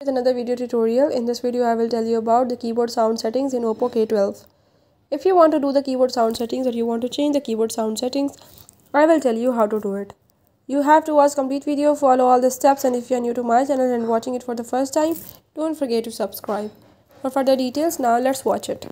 With another video tutorial. In this video I will tell you about the keyboard sound settings in Oppo K12. If you want to do the keyboard sound settings or you want to change the keyboard sound settings, I will tell you how to do it. You have to watch complete video, follow all the steps, and if you are new to my channel and watching it for the first time, don't forget to subscribe. For further details, now let's watch it.